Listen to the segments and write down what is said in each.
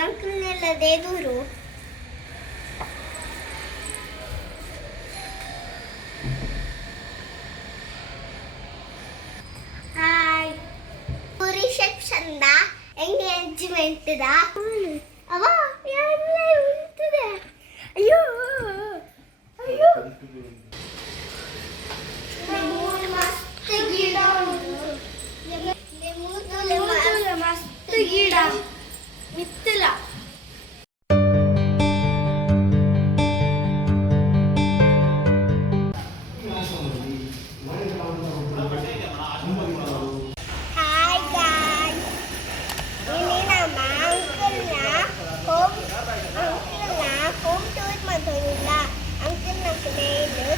ಅಂಕಲ್ನೆಲ್ಲ ದೇದೂರು. Hi, ರಿಸೆಪ್ಷನ್ದ ಎಂಗೇಜ್ಮೆಂಟ್ದ ಅವ ಎಲ್ಲ ಉಂಟದೆ. ಅಯ್ಯೋ ಅಯ್ಯೋ, ಮಸ್ತ್ ಗಿಡ ಮಸ್ತ್ ಗಿಡ ಮಿತ್ತಲ.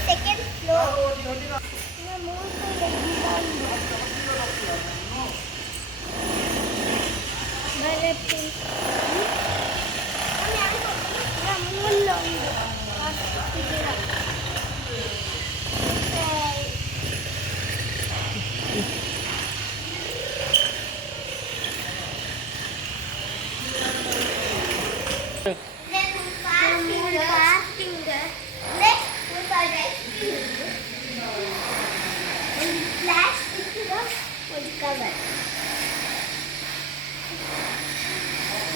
ಸೆಕೆಂಡ್ ಫ್ಲೋರ್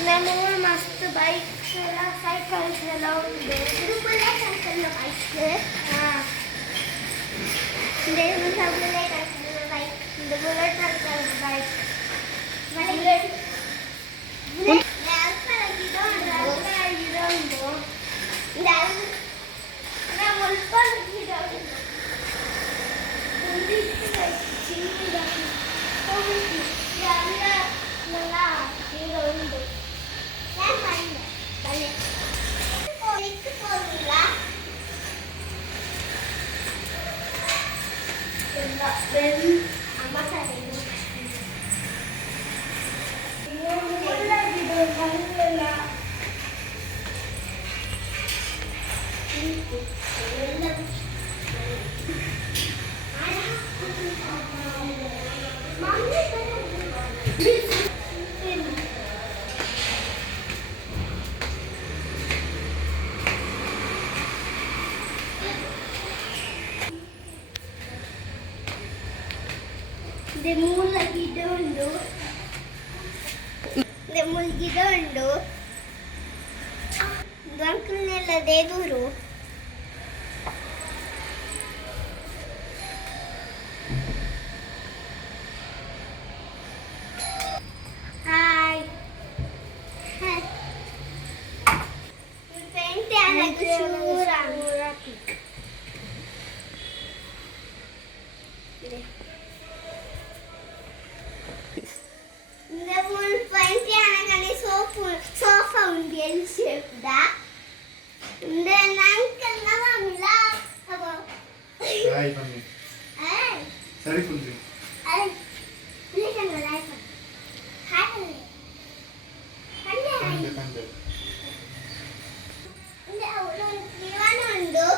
ನಮ್ಮೂರು ಮಸ್ತ್ ಬೈಕ್ಸ್ ಎಲ್ಲ ಸೈಕಲ್ಸ್ ಎಲ್ಲ ಉಂಟು. ಇದು ಬುಲೆಟ್ ಅಂಕಲ್ನ ಬೈಕ್. ಬುಲೆಟ್ ಅಂಕಲ್ನ ಬೈಕ್. ಇದು ಬುಲೆಟ್ ಅಂಕಲ್ ಬೈಕ್. ಬುಲೆಟ್ ಗಿಡ ಉಂಟು. ನಾವು ಸ್ವಲ್ಪ ಗಿಡ ಉಂಟು. ಗಿಡ ಉಂಟು. ಗಿಡ ಉಂಟು. ಅಂಕಲ್ನೆಲ್ಲ ದೇದೂರು. ಹಾಯ್, ಪೇಂಟ್ ಯಾರಾಗ ಶೂರ sofa un bien da dan uncle na mamila abo hai mami sari kunji ini kan live hai kande inde avulu divana undu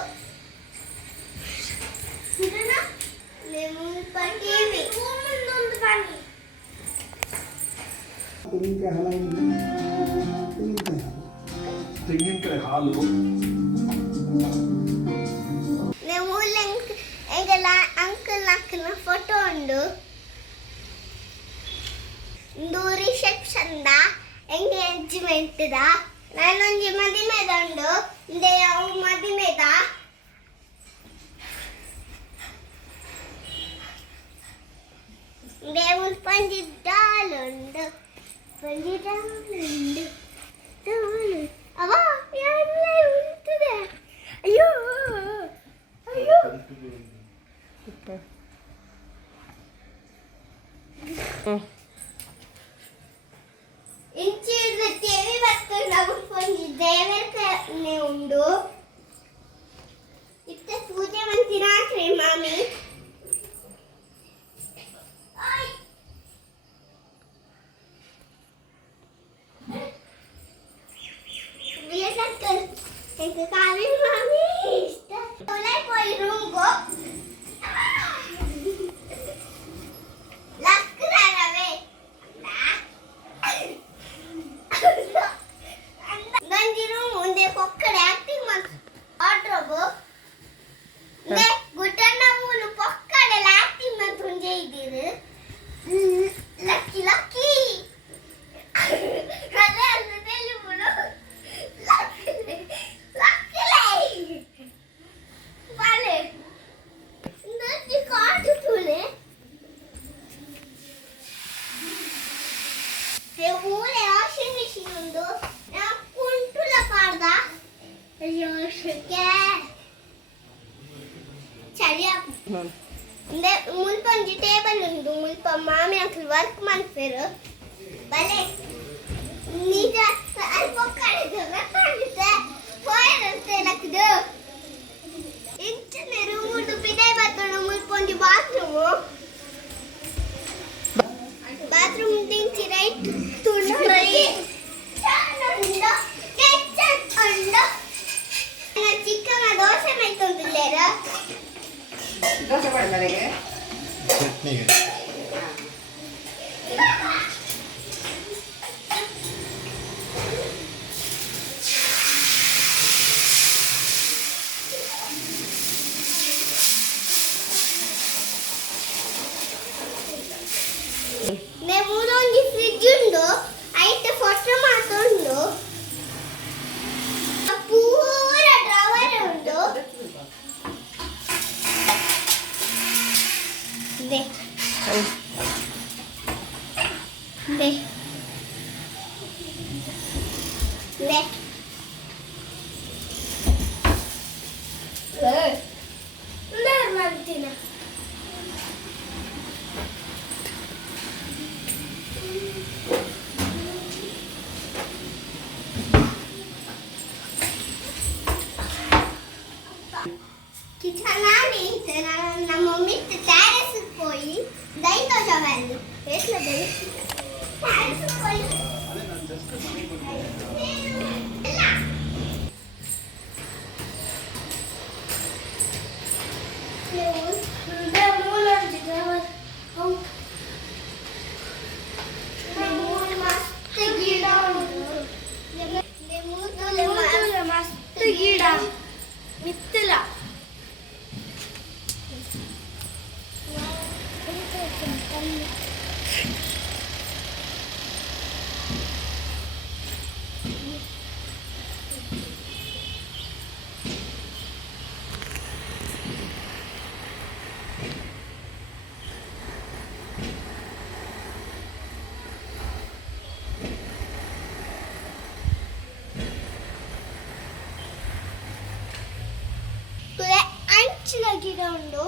idana lemon TV mundu pani ತೆಂಗಿನಕಾಯಿ ಹಾಲು ಅಂಕಲ್ ಅಕ್ಕನ ಫೋಟೋ ಉಂಡು. ಇಂದು ರಿಸೆಪ್ಷನ್ದ ಎಂಗೇಜ್ಮೆಂಟ್ದ ನಾನೊಂಜಿ ಮದಿಮೆದ ಉಂಡು. ಇಂದೆ ಅವು ಮದಿಮೆದ ದೇವನ್ ಪಂಜಿದ್ದಾಲುಂಡು. ಪಂಜಿದ್ದಾಲುಂಡು ಅವ ಎಲ್ಲ ಉಂಟದೆ. ಅಯ್ಯೋ ಅಯ್ಯೋ, ಇಂಚಿ ಟಿವಿ ಬರ್ತದೆ. ದೇವರ ಉಂಡು. ಇತ್ತ ಪೂಜೆ ಮಂತಿರಾತ್ರಿ ಮಾಮಿ que cabe mami hola por rumbo la cara ve ಮುಲ್ಪ ಒಂಜಿ ಟೇಬಲ್ ಉಂಡು ಮುಲ್ಪ ಮಾಮಿ ಅಂಕಲ್ ವರ್ಕ್ ಮಾಡ್ತಾರೆ ಬಲೆ ನಿಜ ಅಲ್ಪ ಕಾಣಿದೆ ಹೋಯರಂತೆ ಲಕ್ದು ಇಂಚನೆ ರೂಮುಡು ಬಿಡೆ ಬತ್ತಣ ಮುಲ್ಪ ಒಂಜಿ ಬಾತ್ರೂಮ್ ದಿಂಚಿ ರೈಟ್ ತುಳುಂಡು ಚಾನುಂಡು ಕೆಚ್ಚನ್ ಉಂಡು ಚಿಕ್ಕಮ್ಮ ದೋಸೆ ಮೈತೊಂದಿಲ್ಲೇರ ದೋಸೆ ಮಾಡಿದಳೆಗೆ ಚಟ್ನಿಗೆ ಮೂರೊಂದು ಫ್ರಿಡ್ಜ್ ಉಂಡು ಐಟ್ ಫೋಟೋ ಮಾತುಂಡು ಪೂರ ಡ್ರಾವರ್ ಉಂಡು ದೆ ದೆ ದೆ ಮಾಡ್ತೀನ കിച്ചണാണ് നമ്മ മമ്മി ടെറസിൽ പോയി ദൈവ ചവല് വീട്ടിലെ ടെറസിൽ പോയി ಮಸ್ತ್ ಗಿಡ ಮಿತ್ತಲ ಅಂಚಿನ ಗಿಡ ಉಂಡು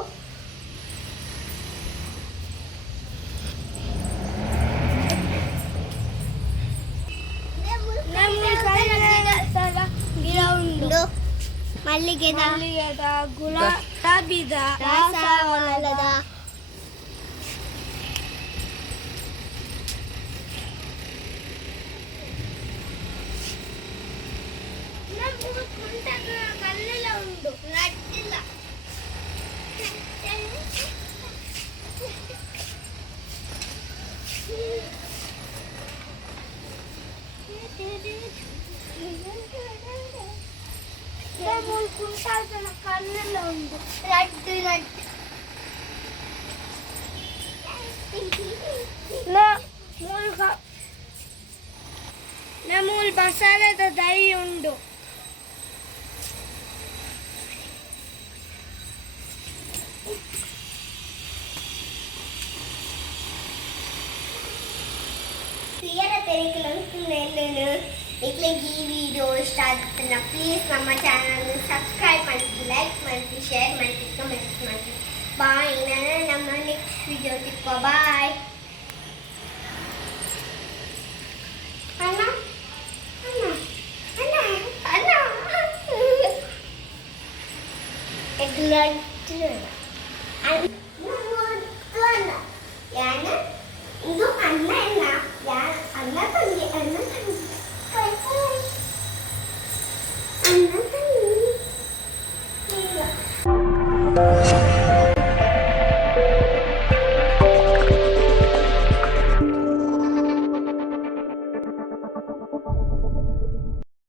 ಗಿಡ ಉಂಡು ಮಲ್ಲಿಗೆದ ಗುಲಾಬಿದ ದಾಸವಾಳದ ಕಲ್ಲೆಲ್ಲ ಉಂಡು ನಟ್ಟಿಲ್ಲ ಕುಂಟಾಲ್ತನ ಕಲ್ಲೆಲ್ಲ ಉಂಡು ರಡ್ಡು ನಮೂಲ್ ಬಸಳೆದ ದೈ ಉಂಡು ಈ ವಿಡಿಯೋ ಇಷ್ಟ ಆಗುತ್ತಲ್ಲ ಪ್ಲೀಸ್ ನಮ್ಮ ಚಾನಲ್ ಸಬ್ಸ್ಕ್ರೈಬ್ ಮಾಡಿ ಲೈಕ್ ಮಾಡಿ ಶೇರ್ ಮಾಡಿ ಕಮೆಂಟ್ ಮಾಡಿ ಬಾಯ್ ನಾನು ನಮ್ಮ ನೆಕ್ಸ್ಟ್ ವಿಡಿಯೋ ಸಿಕ್ಕೋ ಬಾಯ್ ಅಣ್ಣ ಅಣ್ಣ ಅಣ್ಣ ಅಣ್ಣ